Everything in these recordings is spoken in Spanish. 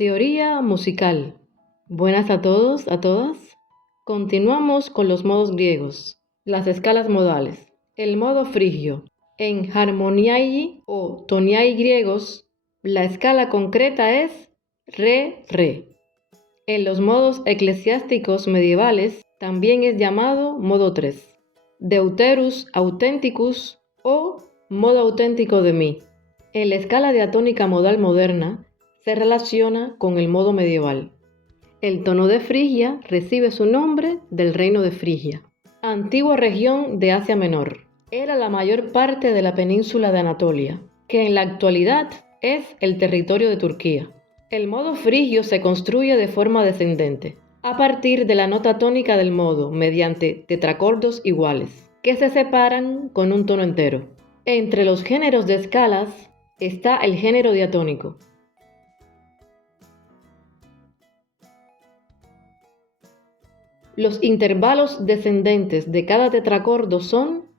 Teoría musical. Buenas a todos, a todas. Continuamos con los modos griegos, las escalas modales. El modo frigio. En harmoniai o toniai griegos, la escala concreta es re. En los modos eclesiásticos medievales también es llamado modo 3, Deuterus Authenticus o modo auténtico de mi. En la escala diatónica modal moderna se relaciona con el modo medieval. El tono de Frigia recibe su nombre del reino de Frigia, antigua región de Asia Menor. Era la mayor parte de la península de Anatolia, que en la actualidad es el territorio de Turquía. El modo frigio se construye de forma descendente, a partir de la nota tónica del modo, mediante tetracordos iguales, que se separan con un tono entero. Entre los géneros de escalas está el género diatónico. Los intervalos descendentes de cada tetracordo son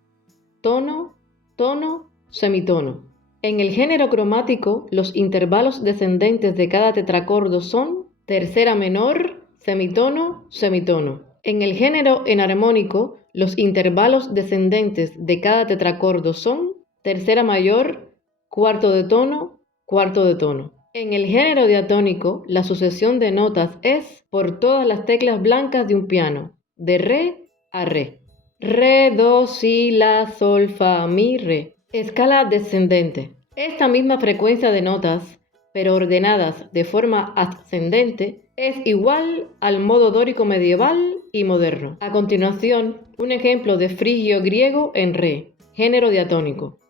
tono, tono, semitono. En el género cromático, los intervalos descendentes de cada tetracordo son tercera menor, semitono, semitono. En el género enarmónico, los intervalos descendentes de cada tetracordo son tercera mayor, cuarto de tono, cuarto de tono. En el género diatónico, la sucesión de notas es por todas las teclas blancas de un piano, de re a re. Re, do, si, la, sol, fa, mi, re. Escala descendente. Esta misma frecuencia de notas, pero ordenadas de forma ascendente, es igual al modo dórico medieval y moderno. A continuación, un ejemplo de frigio griego en re, género diatónico.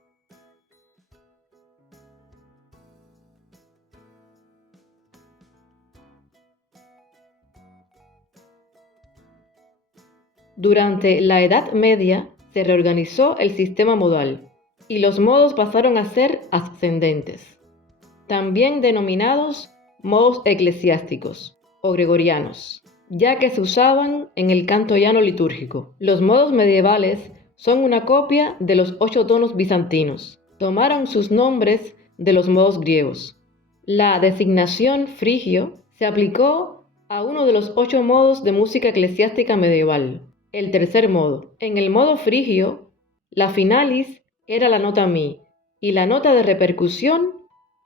Durante la Edad Media se reorganizó el sistema modal y los modos pasaron a ser ascendentes, también denominados modos eclesiásticos o gregorianos, ya que se usaban en el canto llano litúrgico. Los modos medievales son una copia de los 8 tonos bizantinos. Tomaron sus nombres de los modos griegos. La designación frigio se aplicó a uno de los 8 modos de música eclesiástica medieval. El tercer modo. En el modo frigio, la finalis era la nota mi y la nota de repercusión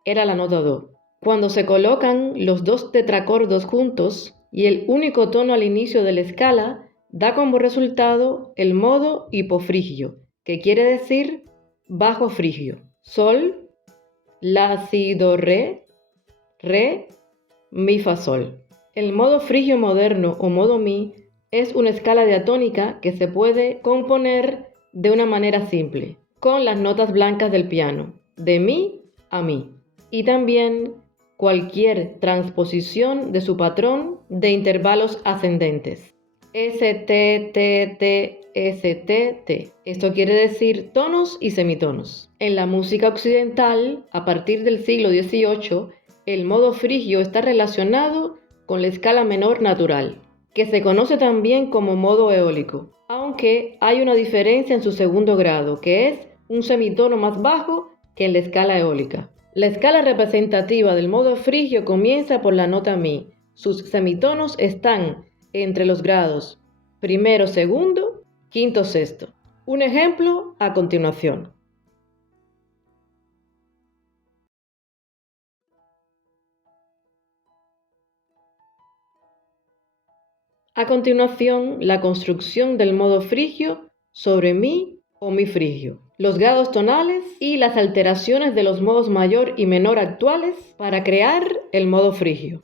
era la nota do. Cuando se colocan los dos tetracordos juntos y el único tono al inicio de la escala, da como resultado el modo hipofrigio, que quiere decir bajo frigio. Sol, la, si, do, re, mi, fa, sol. El modo frigio moderno o modo mi es una escala diatónica que se puede componer de una manera simple, con las notas blancas del piano, de mi a mi, y también cualquier transposición de su patrón de intervalos ascendentes. ST, T, T, ST, T. Esto quiere decir tonos y semitonos. En la música occidental, a partir del siglo XVIII, el modo frigio está relacionado con la escala menor natural, que se conoce también como modo eólico, aunque hay una diferencia en su segundo grado, que es un semitono más bajo que en la escala eólica. La escala representativa del modo frigio comienza por la nota mi. Sus semitonos están entre los grados primero, segundo, quinto, sexto. Un ejemplo a continuación. A continuación, la construcción del modo frigio sobre mi o mi frigio, los grados tonales y las alteraciones de los modos mayor y menor actuales para crear el modo frigio.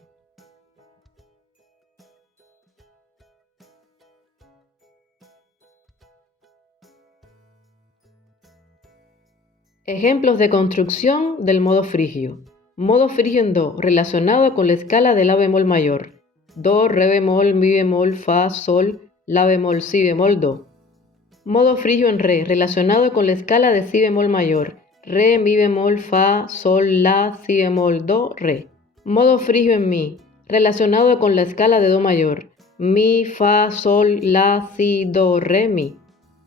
Ejemplos de construcción del modo frigio. Modo frigio en do, relacionado con la escala de la bemol mayor. Do, re bemol, mi bemol, fa, sol, la bemol, si bemol, do. Modo frigio en re, relacionado con la escala de si bemol mayor. Re, mi bemol, fa, sol, la, si bemol, do, re. Modo frigio en mi, relacionado con la escala de do mayor. Mi, fa, sol, la, si, do, re, mi.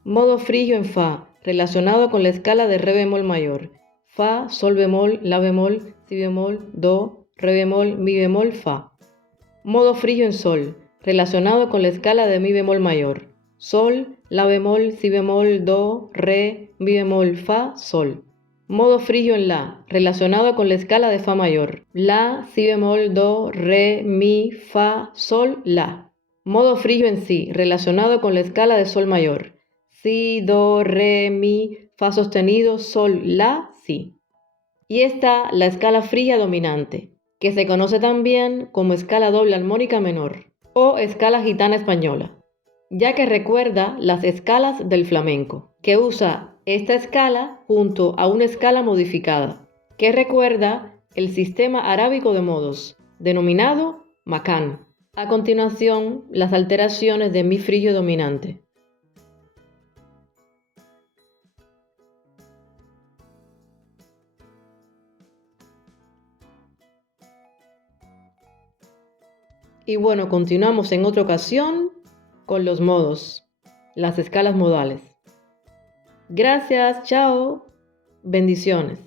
Modo frigio en fa, relacionado con la escala de re bemol mayor. Fa, sol bemol, la bemol, si bemol, do, re bemol, mi bemol, fa. Modo frigio en sol, relacionado con la escala de mi bemol mayor. Sol, la bemol, si bemol, do, re, mi bemol, fa, sol. Modo frigio en la, relacionado con la escala de fa mayor. La, si bemol, do, re, mi, fa, sol, la. Modo frigio en si, relacionado con la escala de sol mayor. Si, do, re, mi, fa sostenido, sol, la, si. Y está la escala frigia dominante, que se conoce también como escala doble armónica menor o escala gitana española, ya que recuerda las escalas del flamenco, que usa esta escala junto a una escala modificada, que recuerda el sistema arábico de modos, denominado Makán. A continuación, las alteraciones de mi frigio dominante. Y bueno, continuamos en otra ocasión con los modos, las escalas modales. Gracias, chao, bendiciones.